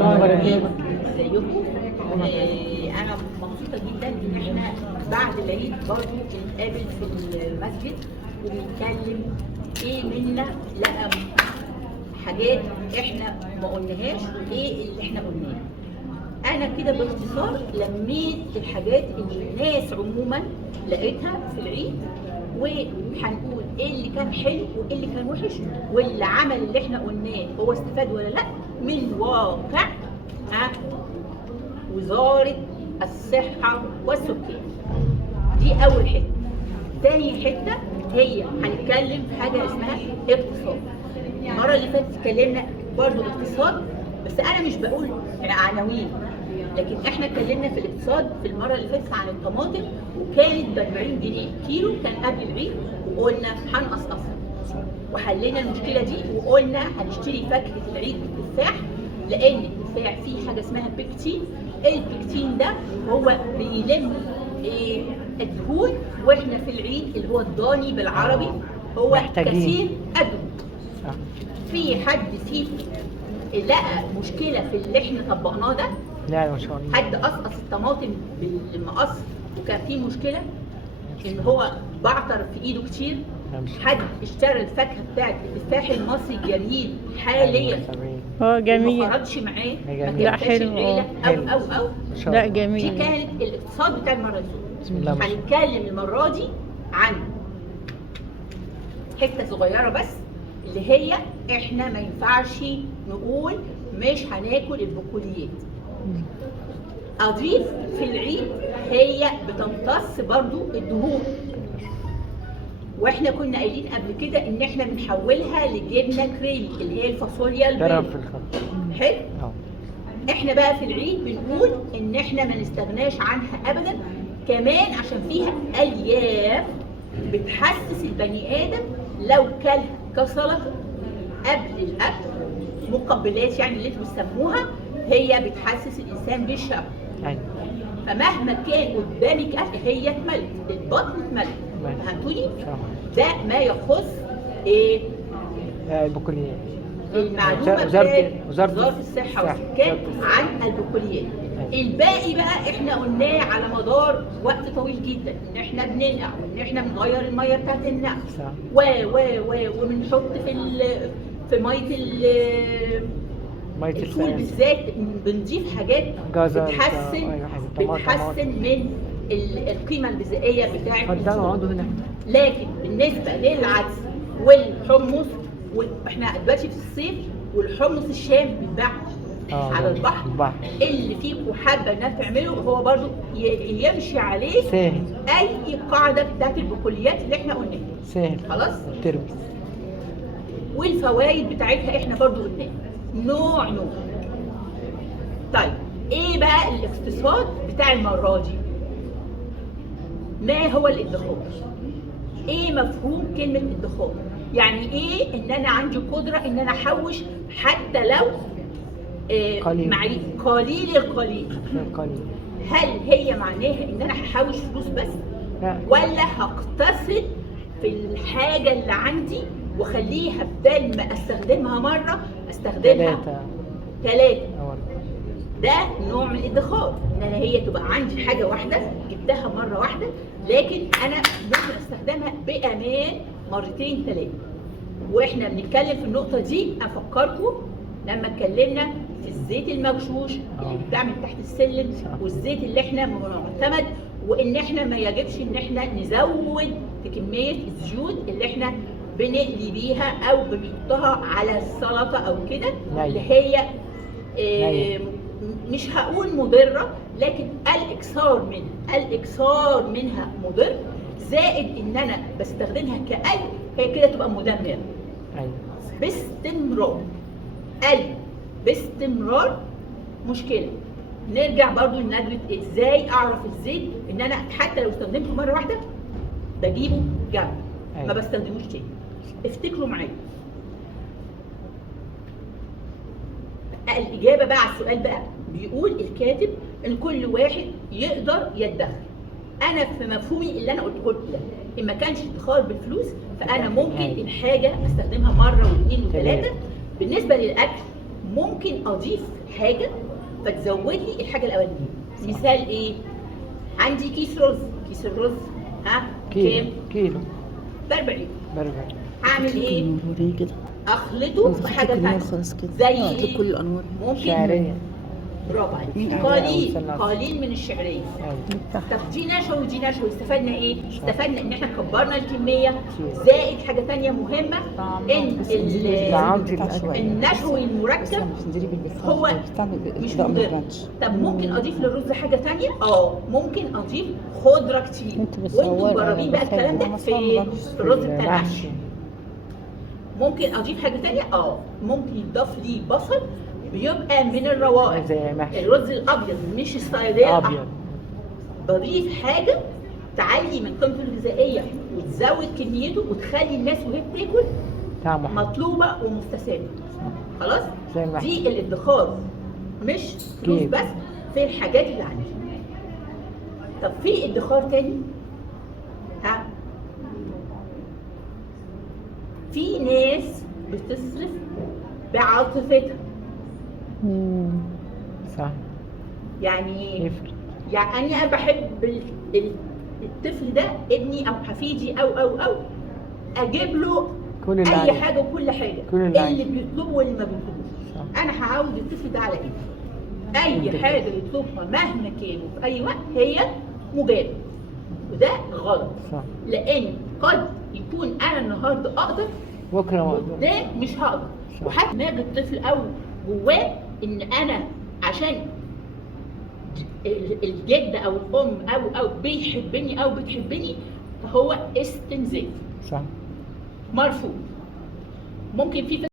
ازيكم؟ انا مبسوطه جدا ان احنا بعد العيد برضه بنتقابل في المسجد وبنتكلم ايه منا لقى حاجات احنا ما قلناهاش وايه اللي احنا قلناه. انا كده باختصار لميت الحاجات اللي الناس عموما لقيتها في العيد، وهنقول ايه اللي كان حلو وايه اللي كان وحش، واللي عمل اللي احنا قلناه هو استفاد ولا لا من واقع وزارة الصحة والسكان. دي أول حتة. تاني حتة هي هنتكلم في حاجة اسمها اقتصاد. المرة اللي فاتت اتكلمنا برضه اقتصاد، بس أنا مش بقول عناوين، لكن احنا اتكلمنا في الاقتصاد في المرة اللي فاتت عن الطماطم، وكانت ب 40 جنيه كيلو، كان قبل العيد، وقلنا هنقصقصها وحلينا المشكلة دي، وقلنا هنشتري فاكهة العيد بالتفاح، لأن التفاح فيه حاجة اسمها بيكتين. البيكتين ده هو بيلم الدهون، واحنا في العيد اللي هو الضاني بالعربي هو كثير أدهن. في حد فيكم لقى مشكلة في اللي احنا طبقناه ده؟ لا ما شاء الله. حد قصقص الطماطم بالمقص وكان فيه مشكلة ان هو بعتر في ايده كتير؟ حد اشترى الفاكهه بتاعت التفاح المصري الجميل حاليا جميل ما خرجش معاه؟ لا حلو او لا جميل. دي كانت الاقتصاد بتاع المره دي. هنتكلم المره دي عن حته صغيره بس، اللي هي احنا ما ينفعش نقول مش هناكل البقوليات. اضيف في العيد هي بتمتص برضو الدهون، واحنا كنا قايلين قبل كده ان احنا بنحولها لجبنه كريمي اللي هي الفاصوليا البيضاء. حلو. احنا بقى في العيد بنقول ان احنا ما نستغناش عنها ابدا، كمان عشان فيها الياف بتحسس البني ادم لو كلها كسلطه قبل الاكل، مقبلات يعني اللي انتوا بتسموها، هي بتحسس الانسان بالشبع. فمهما كان قدامك اكل هي اتملت، البطن اتملت. فهمتوني؟ ده ما يخص ايه؟ البقوليات. المعلومه بتاعت وزاره الصحه والسكان عن البقوليات. الباقي بقى احنا قلناه على مدار وقت طويل جدا، ان احنا بننقع وان احنا بنغير الميه بتاعت النقع وبنحط في ميه الفول بالذات بنضيف حاجات بتحسن من القيمه الغذائيه بتاعت. لكن بالنسبه للعدس والحمص، احنا دلوقتي في الصيف والحمص الشام بيتباع على البحر. اللي فيكم حابه انها تعمله هو برضو يمشي عليه سهل. اي قاعده بتاعت البقوليات اللي احنا قلناها سهل خلاص. والفوائد بتاعتها احنا برضو قلناها نوع. طيب ايه بقى الاقتصاد بتاع المره دي؟ ما هو الادخار؟ ايه مفهوم كلمه ادخار؟ يعني ايه ان انا عندي قدره ان انا احوش حتى لو قليل القليل؟ هل هي معناها ان انا هحوش فلوس بس؟ ولا هقتصد في الحاجه اللي عندي واخليها بدل ما استخدمها مره استخدمها 3؟ ده نوع من الادخار، ان انا هي تبقى عندي حاجه واحده جبتها مره واحده، لكن انا ممكن استخدمها بامان مرتين 3. واحنا بنتكلم في النقطه دي افكركم لما اتكلمنا في الزيت المغشوش اللي بتاع من تحت السلم، والزيت اللي احنا معتمد، وان احنا ما يجبش ان احنا نزود في كميه الزيوت اللي احنا بنقلي بيها او بنحطها على السلطه او كده، اللي هي مش هقول مضره، لكن الاكثار منها مضر، زائد ان انا بستخدمها كأكل، هي كده تبقى مدمره باستمرار. باستمرار مشكله. نرجع برضو لندوه ازاي اعرف الزيت ان انا حتى لو استخدمته مره واحده بجيبه جنب ما بستخدموش تاني. افتكروا معايا الاجابه بقى على السؤال بقى. بيقول الكاتب ان كل واحد يقدر يدخر. انا في مفهومي اللي انا قلته ده، ان ما كانش ادخار بالفلوس فانا ممكن الحاجه استخدمها مره واثنين وثلاثه. بالنسبه للاكل ممكن اضيف حاجه فتزود لي الحاجه الاولانيه. مثال ايه؟ عندي كيس رز، كيس الرز ها كيلو كام؟ كيلو ب 40. بربع. هعمل ايه؟ نوريه كده اخلطه بحاجه ثانيه خلاص كده زي هتلاقي ايه؟ كل الانوار ممكن شعرية. برافو عليك، شعرية قليل أو سلاسل. قليل من الشعريه. أيوة. طب دي نشوي ودي نشوي، استفدنا ايه؟ استفدنا ان احنا كبرنا الكميه، زائد حاجه ثانيه مهمه ان دعمت النشوي المركب هو مش مضر. طب ممكن اضيف للرز حاجه ثانيه؟ ممكن اضيف خضره كتير. انتوا بتصوروا، وانتوا مجربين بقى الكلام ده في الرز بتاع المحشي. ممكن اضيف حاجه ثانيه؟ ممكن يضاف لي بصل، بيبقى من الروائح. زي محشي الرز الابيض مش الصياديه أبيض. الأحمر. بضيف حاجه تعلي من قيمته الغذائيه وتزود كميته وتخلي الناس وهي بتاكل طعمه حلو. مطلوبه ومستساغه. خلاص؟ زي المحشي. دي الادخار مش فلوس كيف؟ بس في الحاجات اللي عندي. طب في ادخار تاني؟ في ناس بتصرف بعاطفتها. صح. يعني يفرق. يعني انا بحب الطفل ده ابني او حفيدي او اجيب له كل اللي اي عايزه. حاجه وكل حاجه، كل اللي اللي عايزه. بيطلبه واللي ما بيطلبوش. صح. انا هعود الطفل ده على ايه؟ اي حاجه يطلبها مهما كان وفي اي وقت هي مجابه، وده غلط. صح. لان قد يكون انا النهارده اقدر بكرة ما أقدر. ده مش هقدر. صح. وحتى دماغ الطفل او جواه ان انا عشان الجد او الام او بيحبني او بتحبني، فهو استنزاف صح. مرفوض. ممكن في